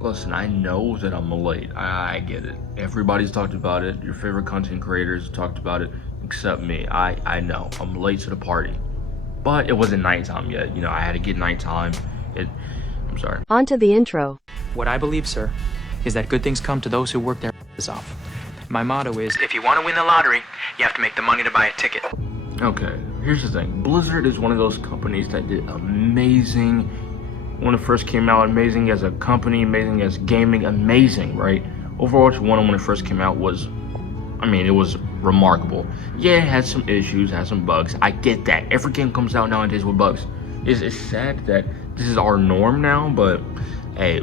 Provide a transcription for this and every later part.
Listen, I know that I'm late. I get it. Everybody's talked about it. Your favorite content creators talked about it, except me. I know. I'm late to the party. But it wasn't nighttime yet. You know, I had to get nighttime. I'm sorry. On to the intro. What I believe, sir, is that good things come to those who work their asses off. My motto is, if you want to win the lottery, you have to make the money to buy a ticket. Okay, here's the thing. Blizzard is one of those companies that did amazing when it first came out. Amazing as a company, amazing as gaming, amazing, right? Overwatch 1 when it first came out was, it was remarkable. Yeah, it had some issues, had some bugs. I get that. Every game comes out nowadays with bugs. It's sad that this is our norm now, but hey,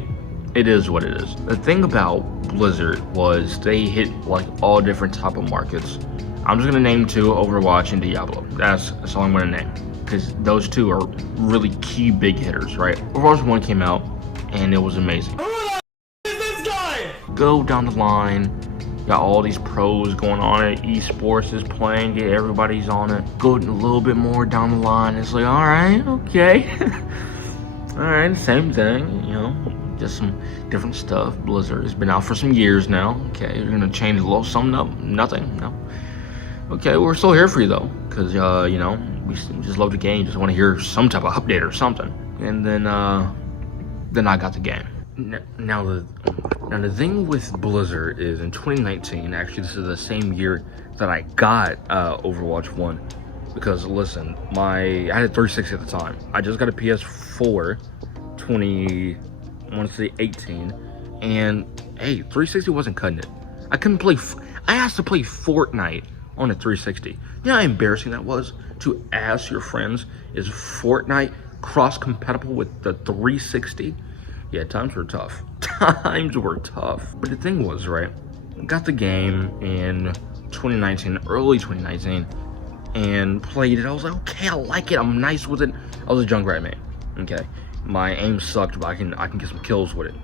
it is what it is. The thing about Blizzard was they hit like all different type of markets. I'm just gonna name two: Overwatch and Diablo. That's all I'm gonna name, because those two are really key big hitters, right? Overwatch 1 came out and it was amazing. Who the is this guy? Go down the line, got all these pros going on it, esports is playing it, everybody's on it. Go a little bit more down the line, it's like, alright, okay. Alright, same thing, you know, just some different stuff. Blizzard has been out for some years now. Okay, you're gonna change a little something up? Nothing, no. Okay, we're still here for you though, because you know, we just love the game, just want to hear some type of update or something. And then I got the game. Now the thing with Blizzard is in 2019, actually this is the same year that I got Overwatch 1. Because listen, I had a 360 at the time. I just got a PS4, I want to say 18, and hey, 360 wasn't cutting it. I couldn't play. I asked to play Fortnite on a 360. You know how embarrassing that was to ask your friends, is Fortnite cross-compatible with the 360? Yeah, times were tough. Times were tough. But the thing was, right, got the game in 2019, early 2019, and played it. I was like, okay, I like it. I'm nice with it. I was a Junkrat main. Okay, my aim sucked, but I can get some kills with it.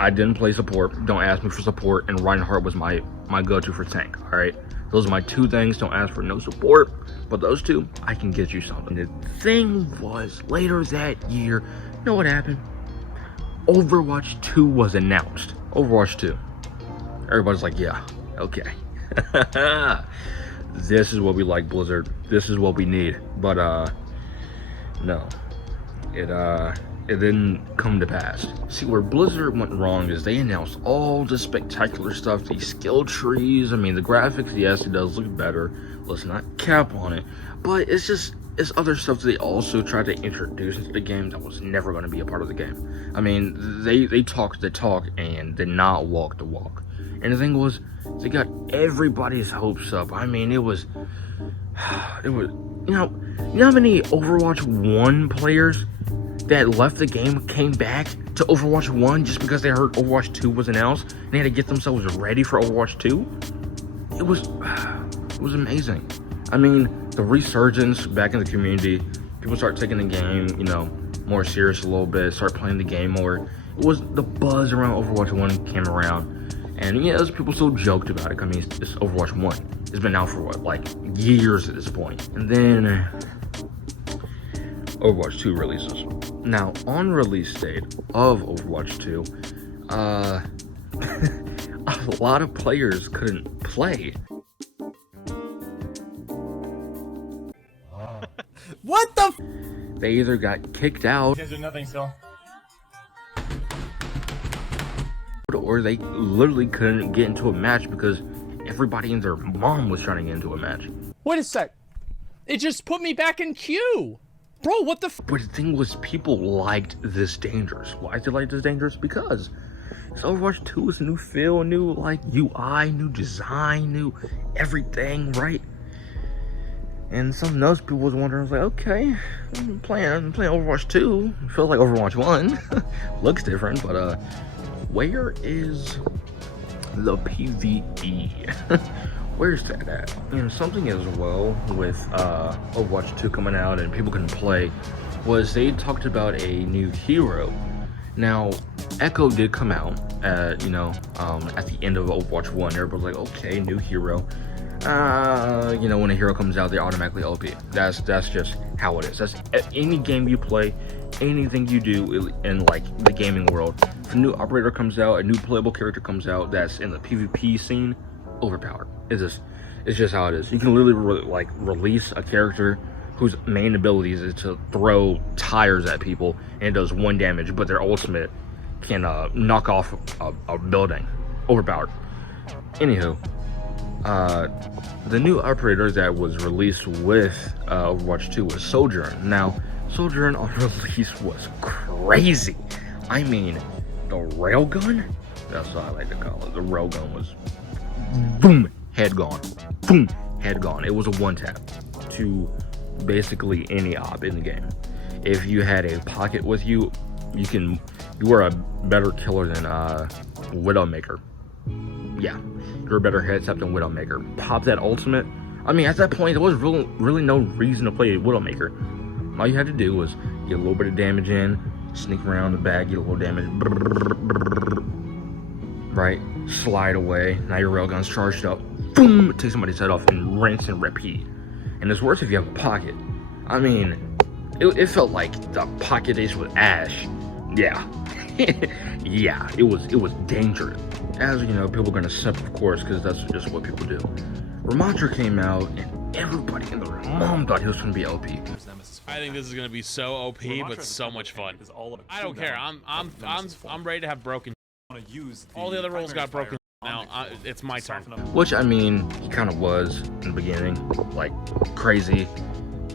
I didn't play support. Don't ask me for support. And Reinhardt was my go-to for tank. All right, those are my two things. Don't ask for no support, but those two, I can get you something. The thing was, later that year, you know what happened? Overwatch 2 was announced. Overwatch 2. Everybody's like, yeah, okay. This is what we like, Blizzard. This is what we need. But no, it didn't come to pass. See, where Blizzard went wrong is they announced all the spectacular stuff, these skill trees. The graphics, yes, it does look better. Let's not cap on it, but it's other stuff that they also tried to introduce into the game that was never going to be a part of the game. They talked the talk and did not walk the walk. And the thing was, they got everybody's hopes up. It was, you know how many Overwatch 1 players that left the game came back to Overwatch 1 just because they heard Overwatch 2 was announced and they had to get themselves ready for Overwatch 2? It was amazing. The resurgence back in the community, people start taking the game, you know, more serious a little bit, start playing the game more. It was the buzz around Overwatch 1 came around. And yeah, people still joked about it. It's Overwatch 1. It's been out for what, like years at this point. And then Overwatch 2 releases. Now, on release date of Overwatch 2, a lot of players couldn't play. What the They either got kicked out, nothing still. or they literally couldn't get into a match because everybody and their mom was trying to get into a match. Wait a sec. It just put me back in queue. Bro, what the But the thing was, people liked This Dangerous. Why did they like This Dangerous? Because Overwatch 2 was a new feel, new like UI, new design, new everything, right? And some of those people was wondering, I was like, okay, I'm playing Overwatch 2. It feels like Overwatch 1. Looks different, but where is the PvE? Where's that at? Something as well with Overwatch 2 coming out and people couldn't play was they talked about a new hero. Now, Echo did come out at, at the end of Overwatch 1. Everybody's like, okay, new hero. you know, when a hero comes out, they're automatically OP. That's just how it is. That's any game you play, anything you do in like the gaming world. If a new operator comes out, a new playable character comes out that's in the PvP scene, overpowered. It's just how it is. You can literally like release a character whose main abilities is to throw tires at people and it does 1 damage, but their ultimate can knock off a building. Overpowered. Anywho, the new operator that was released with Overwatch 2 was Sojourn. Now, Sojourn on release was crazy. I mean, the railgun? That's what I like to call it. The railgun was boom, head gone. Boom, head gone. It was a one-tap to basically any op in the game. If you had a pocket with you, you were a better killer than Widowmaker. Yeah, you're a better headset than Widowmaker. Pop that ultimate. I mean, at that point, there was really no reason to play Widowmaker. All you had to do was get a little bit of damage in, sneak around the back, get a little damage, right? Slide away. Now your railgun's charged up. Boom! Take somebody's head off and rinse and repeat. And it's worse if you have a pocket. I mean, it felt like the pocket days with Ash. Yeah. Yeah, it was dangerous. As you know, people are gonna simp, of course, because that's just what people do. Ramattra came out, and everybody in the room thought he was gonna be OP. I think this is gonna be so OP, but so much fun. I don't care. I'm ready to have broken. All the other roles got broken. Now it's my turn. Which, I mean, he kind of was in the beginning, like crazy.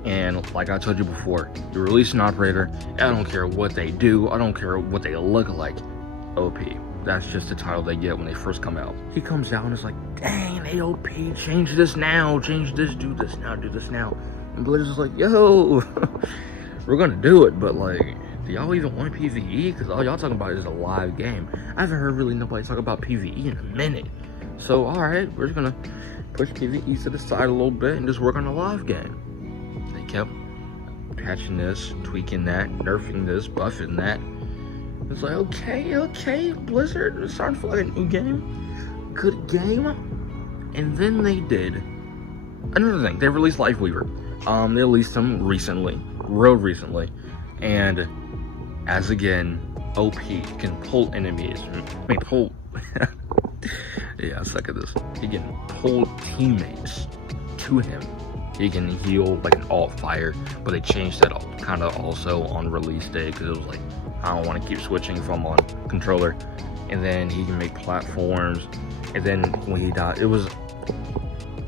And like I told you before, you release an operator, I don't care what they do, I don't care what they look like, OP. That's just the title they get when they first come out. He comes out and it's like, dang, they OP, change this now, change this, do this now, do this now. And Blizzard's is like, yo, we're gonna do it, but like, do y'all even want PvE? Because all y'all talking about is a live game. I haven't heard really nobody talk about PvE in a minute. So alright, we're just gonna push PvE to the side a little bit and just work on a live game. They kept patching this, tweaking that, nerfing this, buffing that. It's like, okay, Blizzard, it's starting to feel like a new game. Good game. And then they did another thing. They released Lifeweaver. They released them recently, real recently. And as again, OP can pull enemies. I mean, pull. Yeah, I suck at this. He can pull teammates to him. He can heal like an alt fire, but they changed that kind of also on release day because it was like, I don't want to keep switching if I'm on controller. And then he can make platforms. And then when he died, it was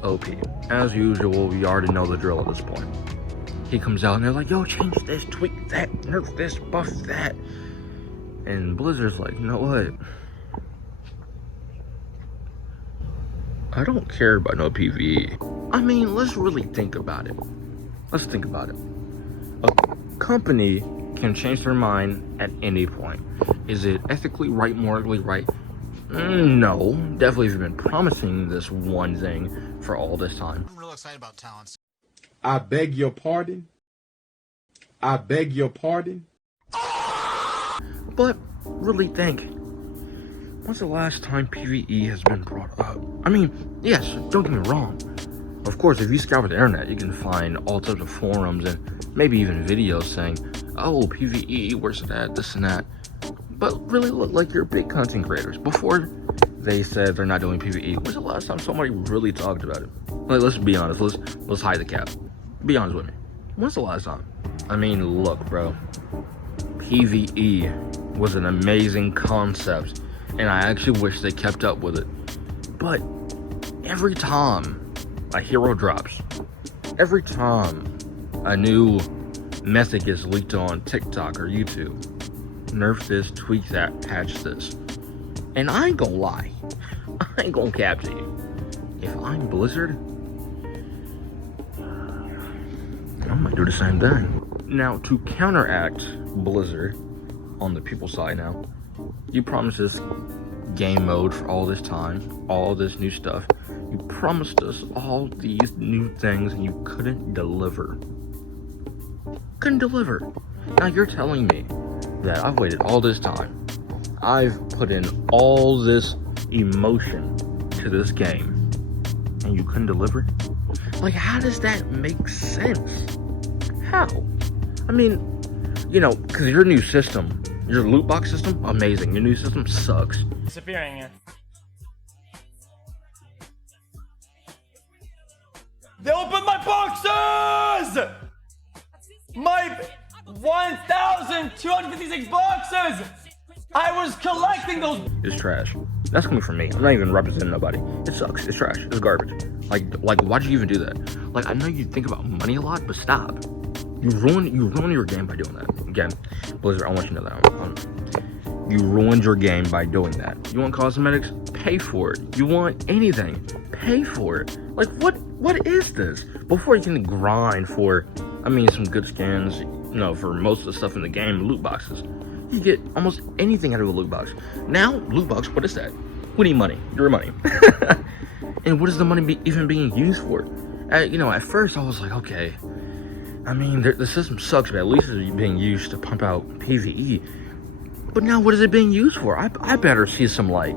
OP. As usual, we already know the drill at this point. He comes out and they're like, yo, change this, tweak that, nerf this, buff that. And Blizzard's like, you know what? I don't care about no PvE. I mean, let's really think about it. Let's think about it. A company can change their mind at any point. Is it ethically right, morally right? No. Definitely have been promising this one thing for all this time. I'm real excited about talents. I beg your pardon. I beg your pardon. But really think, when's the last time PvE has been brought up? I mean, yes, don't get me wrong. Of course, if you scour the internet, you can find all types of forums and maybe even videos saying, oh, PvE, where's it at, this and that. But really look like you're big content creators. Before they said they're not doing PvE, when's the last time somebody really talked about it? Like, let's be honest, let's hide the cap. Be honest with me. When's the last time? I mean, look, bro. PvE was an amazing concept, and I actually wish they kept up with it. But every time a hero drops, every time a new method gets leaked on TikTok or YouTube, nerf this, tweak that, patch this. And I ain't gonna lie, I ain't gonna cap to you. If I'm Blizzard, I might do the same thing. Now, to counteract Blizzard on the people side now, you promised us game mode for all this time, all this new stuff. You promised us all these new things and you couldn't deliver. Couldn't deliver. Now you're telling me that I've waited all this time. I've put in all this emotion to this game. and you couldn't deliver? Like, how does that make sense? How? I mean, you know, because your new system, your loot box system, amazing. Your new system sucks. Disappearing. They opened my boxes! My 1,256 boxes! I was collecting those. It's trash. That's coming from me. I'm not even representing nobody. It sucks. It's trash. It's garbage. Like, why'd you even do that? Like, I know you think about money a lot, but stop. You ruin your game by doing that. Again, Blizzard, I want you to know that. You ruined your game by doing that. You want cosmetics? Pay for it. You want anything? Pay for it. Like, what is this? Before you can grind for, I mean, some good skins, you know, for most of the stuff in the game, loot boxes. You get almost anything out of a loot box. Now, loot box, what is that? We need money. Your money. And what is the money even being used for? You know, at first I was like, okay, I mean, the system sucks, but at least it's being used to pump out PvE. But now what is it being used for? I better see some, like,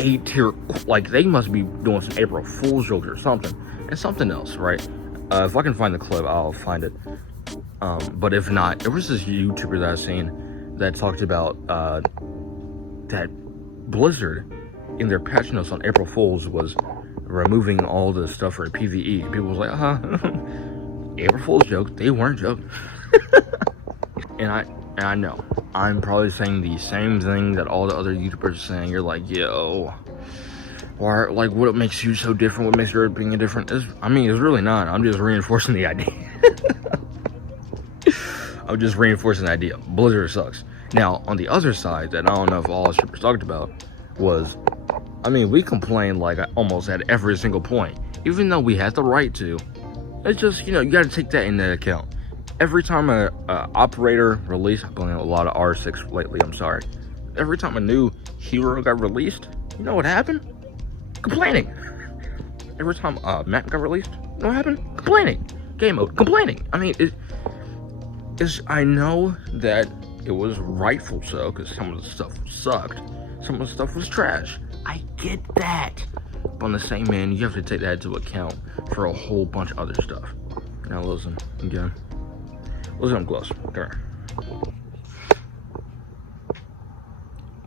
A-tier, like, they must be doing some April Fool's jokes or something. And something else, right? If I can find the clip, I'll find it. But if not, there was this YouTuber that I've seen that talked about that Blizzard in their patch notes on April Fool's was removing all the stuff for PvE. People was like, April Fool's jokes, they weren't jokes. and I know I'm probably saying the same thing that all the other YouTubers are saying. You're like, yo, why, like, what makes you so different? What makes your being different? I mean, it's really not. I'm just reinforcing the idea. I'm just reinforcing the idea. Blizzard sucks. Now, on the other side, that I don't know if all strippers talked about, was, I mean, we complained like almost at every single point, even though we had the right to. It's just, you know, you got to take that into account. Every time a operator released, I've been playing a lot of R6 lately, I'm sorry. Every time a new hero got released, you know what happened? Complaining. Every time a map got released, you know what happened? Complaining. Game mode, complaining. I mean, I know that it was rightful so, because some of the stuff sucked. Some of the stuff was trash. I get that. But on the same end, you have to take that into account for a whole bunch of other stuff. Now listen, again. Listen up close. Okay.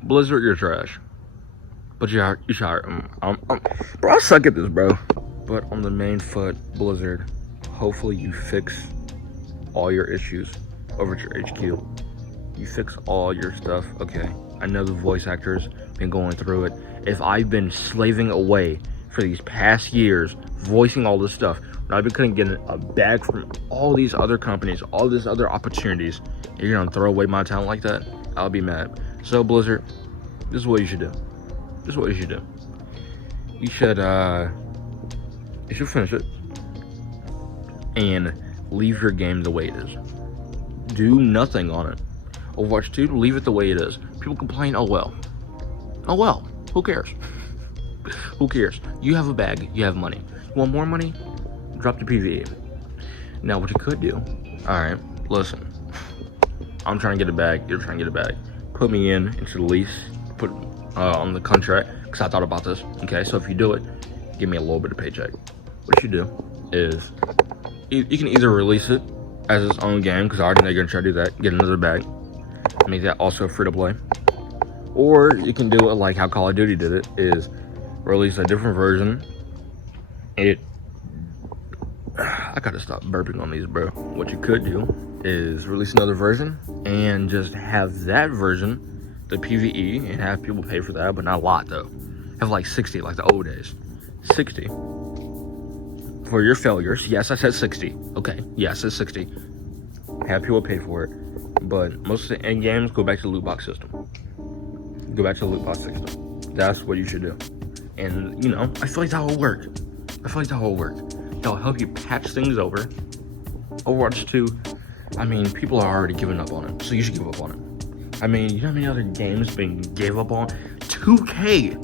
Blizzard, you're trash. But you shot. Bro, I suck at this, bro. But on the main foot, Blizzard, hopefully you fix all your issues over at your HQ. You fix all your stuff. Okay, I know the voice actors been going through it. If I've been slaving away for these past years voicing all this stuff, when I've been couldn't get a bag from all these other companies, all these other opportunities, and you're gonna throw away my talent like that, I'll be mad. So Blizzard, this is what you should do. This is what you should do. You should finish it and leave your game the way it is. Do nothing on it. Overwatch 2, leave it the way it is. People complain, oh well. Oh well, who cares? Who cares? You have a bag, you have money. You want more money? Drop your PvE. Now what you could do, alright, listen. I'm trying to get a bag, you're trying to get a bag. Put me into the lease, put on the contract, because I thought about this. Okay, so if you do it, give me a little bit of paycheck. What you do is, you can either release it as its own game, because I already know you're going to try to do that, get another bag, make that also free to play. Or you can do it like how Call of Duty did it, is release a different version. I gotta stop burping on these, bro. What you could do is release another version and just have that version, the PvE, and have people pay for that, but not a lot though. Have like 60, like the old days. 60 for your failures. Yes, I said 60. Okay, yes, it's 60. Have people pay for it, but most of the end games go back to the loot box system. Go back to the loot box system. That's what you should do. And you know, I feel like that will work. That'll help you patch things over. Overwatch 2, I mean, people are already giving up on it, so you should give up on it. I mean, you know how many other games being gave up on? 2K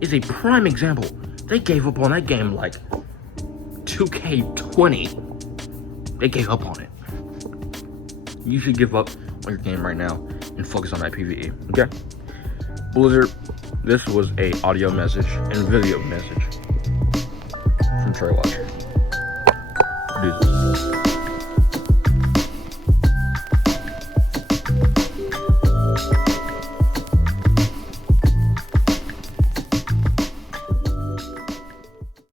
is a prime example. They gave up on that game like 2K20. They gave up on it. You should give up on your game right now and focus on that PvE, okay? Blizzard, this was a audio message and video message. Traewatch. Deuces.